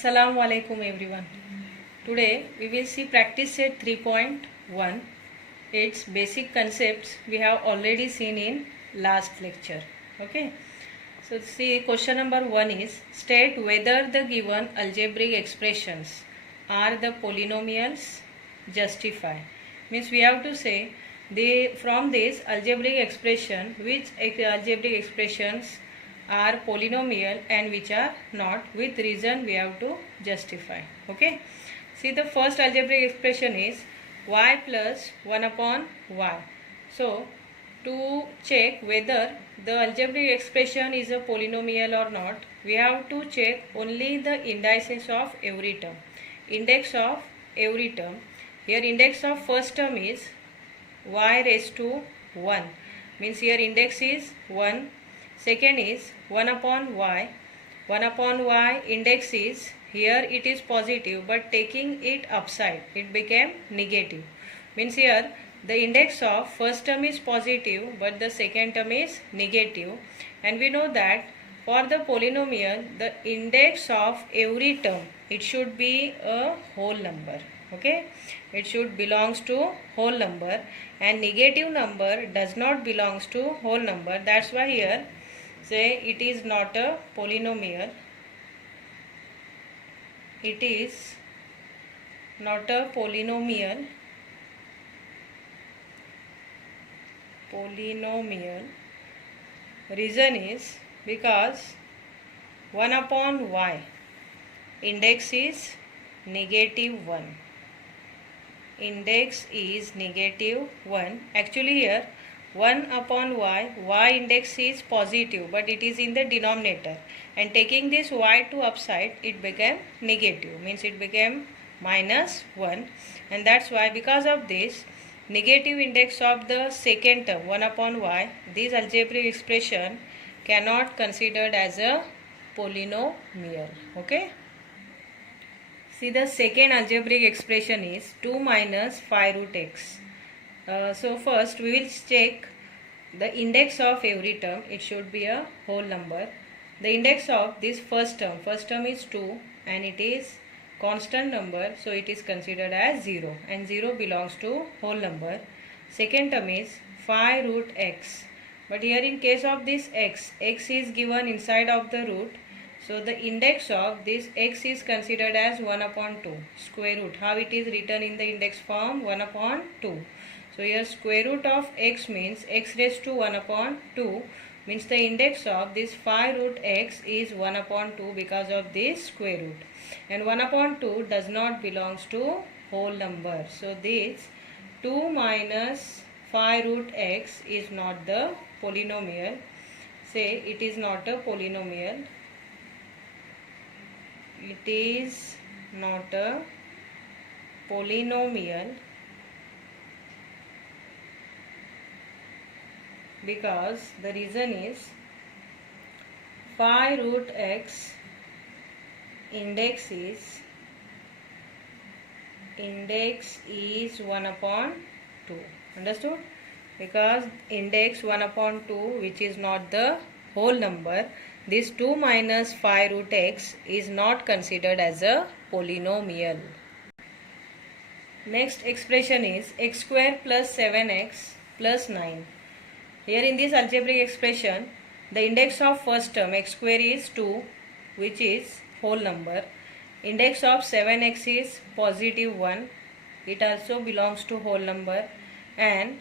Assalamu alaikum everyone. Today we will see practice set 3.1. Its basic concepts we have already seen in last lecture. Okay. So see, question number 1 is state whether the given algebraic expressions are the polynomials. Justify. Means we have to say from this algebraic expression which algebraic expressions are polynomial and which are not. With reason we have to justify. Okay. See, the first algebraic expression is y plus 1 upon y. So to check whether the algebraic expression is a polynomial or not, we have to check only the indices of every term. Index of every term. Here index of first term is y raised to 1. Means here index is 1. Second is 1 upon y. 1 upon y index is, here it is positive, but taking it upside it became negative. Means here the index of first term is positive but the second term is negative, and we know that for the polynomial the index of every term it should be a whole number. Okay, it should belongs to whole number, and negative number does not belongs to whole number. That's why here say it is not a polynomial. It is not a polynomial. Reason is because 1 upon y index is negative 1. Index is negative 1. Actually here 1 upon y index is positive but it is in the denominator, and taking this y to upside it became negative, means it became minus 1, and that's why because of this negative index of the second term 1 upon y, this algebraic expression cannot considered as a polynomial. Okay. See, the second algebraic expression is 2 minus 5 root x. So first we will check the index of every term. It should be a whole number. The index of this first term is 2 and it is constant number, so it is considered as 0, and 0 belongs to whole number. Second term is 5 root x, but here in case of this x is given inside of the root, so the index of this x is considered as 1 upon 2 square root. How it is written in the index form? 1 upon 2. So here square root of x means x raised to 1 upon 2, means the index of this 5 root x is 1 upon 2 because of this square root, and 1 upon 2 does not belongs to whole number. So this 2 minus 5 root x is not the polynomial. Say it is not a polynomial. It is not a polynomial because the reason is 5 root x index is 1 upon 2. Understood? Because index 1 upon 2 which is not the whole number, this 2 minus 5 root x is not considered as a polynomial. Next expression is x square plus 7x plus 9. Here in this algebraic expression the index of first term x square is 2, which is whole number. Index of 7x is positive 1, it also belongs to whole number, and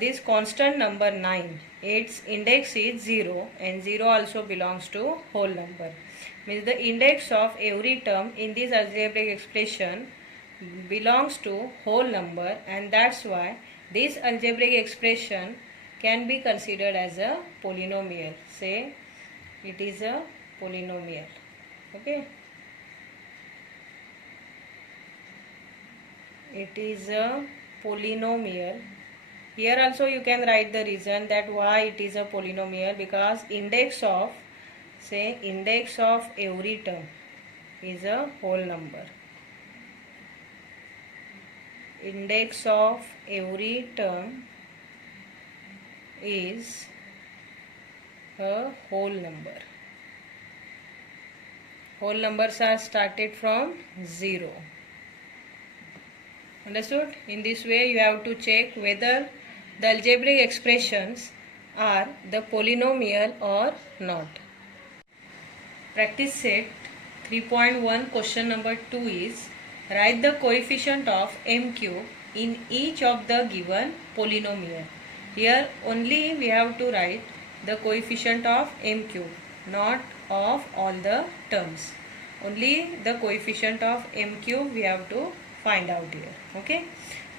this constant number 9, its index is 0, and 0 also belongs to whole number. Means the index of every term in this algebraic expression belongs to whole number, and that's why this algebraic expression can be considered as a polynomial. Say it is a polynomial. Okay. It is a polynomial. Here also you can write the reason that why it is a polynomial, because index of every term is a whole number. Index of every term is a whole number. Whole numbers are started from 0. Understood? In this way you have to check whether the algebraic expressions are the polynomial or not. Practice set 3.1 question number 2 is write the coefficient of m cube in each of the given polynomial. Here only we have to write the coefficient of m cube, not of all the terms. Only the coefficient of m cube we have to find out here. Okay.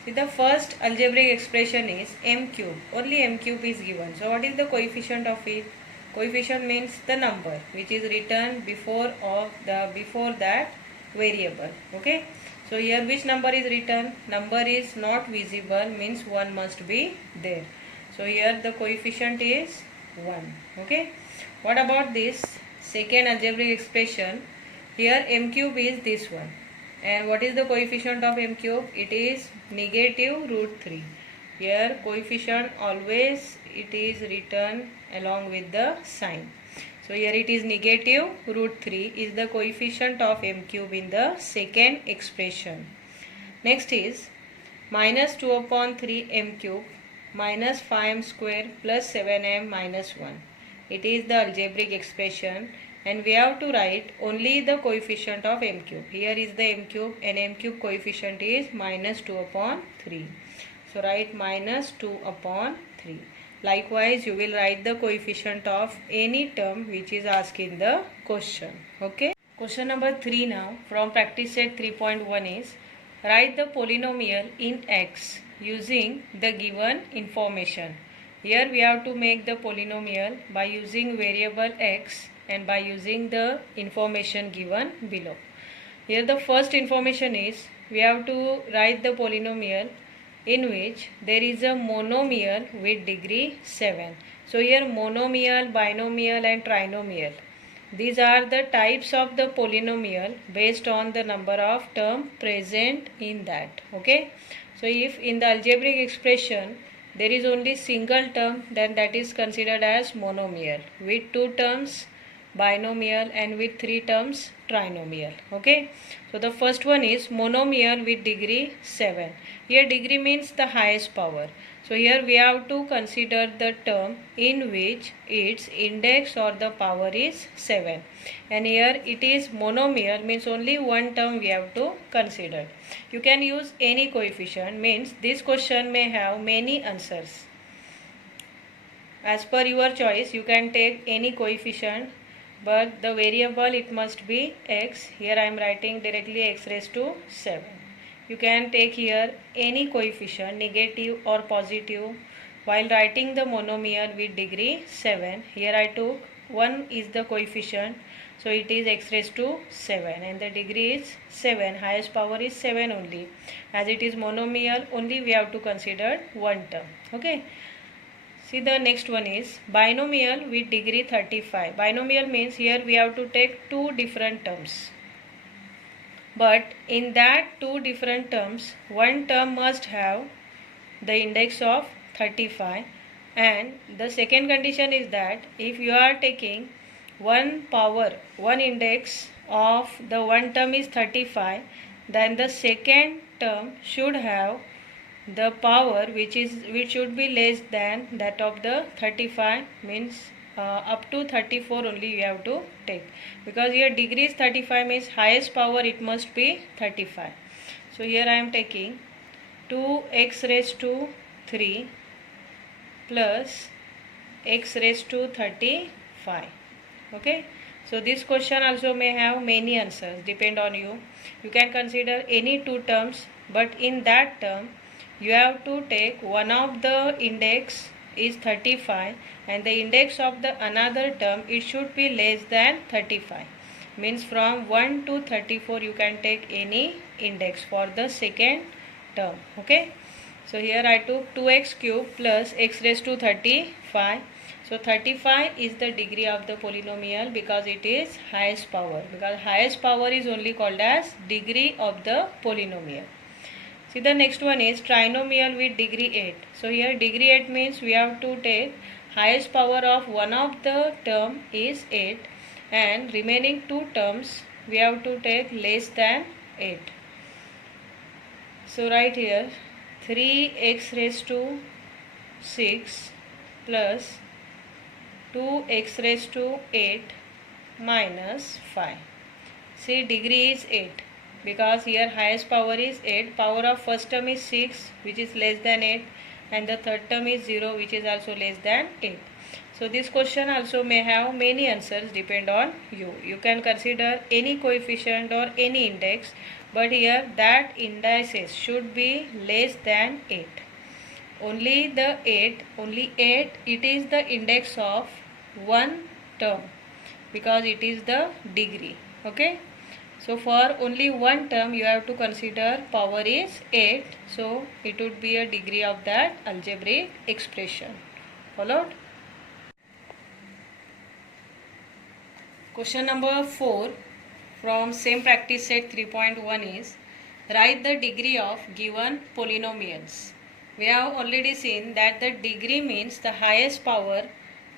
See, the first algebraic expression is m cube. Only m cube is given. So what is the coefficient of it? Coefficient means the number which is written before that variable. Okay. So here which number is written? Number is not visible, means 1 must be there. So here the coefficient is 1. Okay. What about this second algebraic expression? Here m cube is this one. And what is the coefficient of m cube? It is negative root 3. Here coefficient always it is written along with the sign. So here it is negative root 3 is the coefficient of m cube in the second expression. Next is minus 2 upon 3 m cube minus 5m square plus 7m minus 1. It is the algebraic expression and we have to write only the coefficient of m cube. Here is the m cube and m cube coefficient is minus 2 upon 3. So write minus 2 upon 3. Likewise you will write the coefficient of any term which is asked in the question. Okay. Question number 3 now from practice set 3.1 is write the polynomial in x using the given information. Here we have to make the polynomial by using variable x and by using the information given below. Here the first information is we have to write the polynomial in which there is a monomial with degree 7. So here monomial, binomial and trinomial. These are the types of the polynomial based on the number of terms present in that. Okay. So if in the algebraic expression there is only single term, then that is considered as monomial. With 2 terms binomial and with 3 terms trinomial. Okay. So the first one is monomial with degree 7. Here degree means the highest power. So here we have to consider the term in which its index or the power is 7. And here it is monomial, means only one term we have to consider. You can use any coefficient, means this question may have many answers. As per your choice you can take any coefficient, but the variable it must be x. Here I am writing directly x raised to 7. You can take here any coefficient, negative or positive, while writing the monomial with degree 7. Here I took 1 is the coefficient, so it is x raised to 7 and the degree is 7, highest power is 7 only. As it is monomial, only we have to consider one term. Okay. See, the next one is binomial with degree 35. Binomial means here we have to take 2 different terms. But in that 2 different terms, one term must have the index of 35, and the second condition is that if you are taking one index of the one term is 35, then the second term should have the power which should be less than that of the 35, means up to 34 only you have to take, because here degree is 35 means highest power it must be 35. So here I am taking 2x raised to 3 plus x raised to 35. Okay. So this question also may have many answers, depend on you. You can consider any 2 terms, but in that term you have to take one of the index is 35 and the index of the another term it should be less than 35, means from 1 to 34 you can take any index for the second term. Okay. So here I took 2x cube plus x raised to 35. So 35 is the degree of the polynomial because it is highest power, because highest power is only called as degree of the polynomial. See, the next one is trinomial with degree 8. So here degree 8 means we have to take highest power of one of the term is 8 and remaining two terms we have to take less than 8. So write here 3x raised to 6 plus 2x raised to 8 minus 5. See, degree is 8 because here highest power is 8. Power of first term is 6 which is less than 8, and the third term is 0 which is also less than 8. So this question also may have many answers, depend on you. You can consider any coefficient or any index, but here that indices should be less than 8. Only 8, it is the index of one term because it is the degree. Okay, so for only one term you have to consider power is 8, so it would be a degree of that algebraic expression. Followed? Question number 4 from same practice set 3.1 is write the degree of given polynomials. We have already seen that the degree means the highest power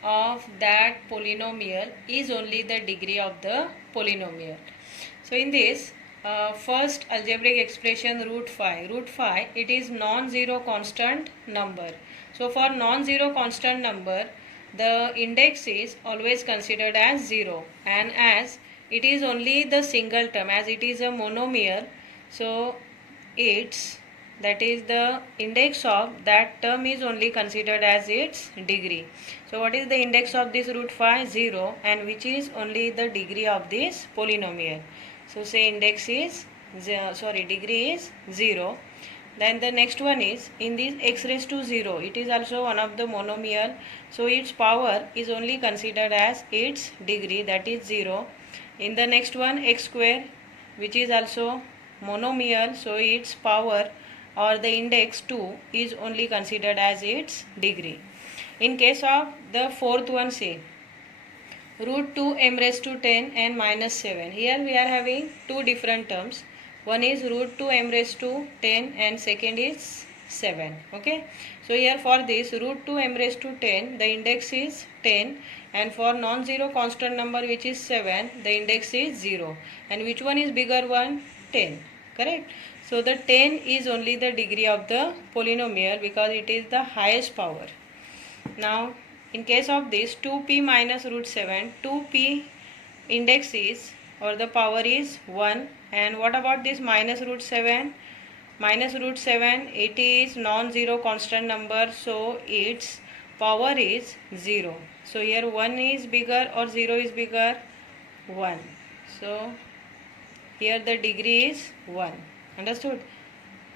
of that polynomial is only the degree of the polynomial. So in this first algebraic expression root 5. Root 5, it is non-zero constant number. So for non-zero constant number, the index is always considered as 0, and as it is only the single term, as it is a monomial, so its, that is the index of that term is only considered as its degree. So what is the index of this root 5? 0, and which is only the degree of this polynomial. So say index is degree is 0. Then the next one is in this x raised to 0. It is also one of the monomial. So its power is only considered as its degree, that is 0. In the next one x square, which is also monomial. So its power or the index 2 is only considered as its degree. In case of the fourth one, say root 2 m raised to 10 and minus 7. Here we are having two different terms. One is root 2 m raised to 10 and second is 7. Okay. So here for this root 2 m raised to 10, the index is 10, and for non-zero constant number which is 7, the index is 0. And which one is bigger one? 10. Correct. So the 10 is only the degree of the polynomial because it is the highest power. Now in case of this 2p minus root 7, 2p index is or the power is 1, and what about this minus root 7? Minus root 7, it is non-zero constant number, so its power is 0. So here 1 is bigger or 0 is bigger? 1. So here the degree is 1. Understood?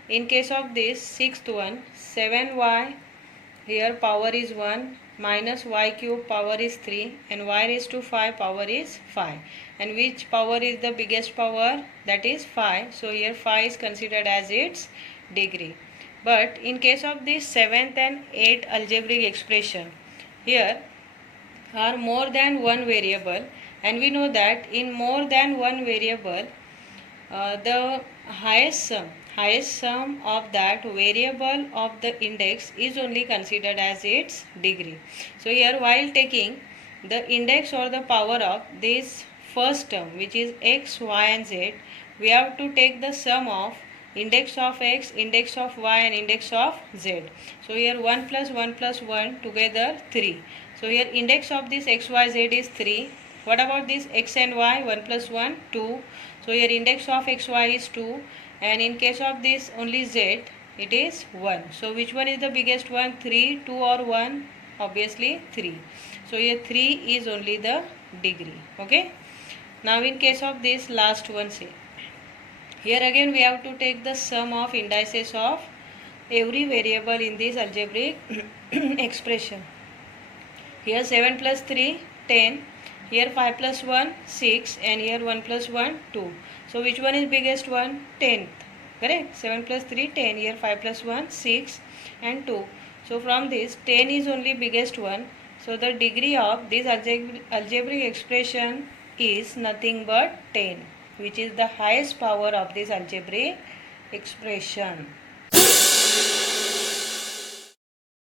In case of this sixth one, 7y, here power is 1, minus y cube power is 3, and y raised to 5 power is 5. And which power is the biggest power? That is 5. So here 5 is considered as its degree. But in case of this 7th and 8th algebraic expression, here are more than one variable, and we know that in more than one variable, the highest sum of that variable of the index is only considered as its degree. So here while taking the index or the power of this first term, which is x, y and z, we have to take the sum of index of x, index of y and index of z. So here 1 plus 1 plus 1 together 3. So here index of this x, y, z is 3. What about this x and y? 1 plus 1, 2. So here index of x, y is 2, and in case of this only z, it is 1. So which one is the biggest one? 3, 2 or 1? Obviously 3. So here 3 is only the degree. Okay. Now in case of this last one, say here again we have to take the sum of indices of every variable in this algebraic expression. Here 7 plus 3, 10. Here 5 plus 1, 6, and here 1 plus 1, 2. So which one is biggest one? 10th. Correct? 7 plus 3, 10. Here 5 plus 1, 6 and 2. So from this 10 is only biggest one. So the degree of this algebraic expression is nothing but 10, which is the highest power of this algebraic expression.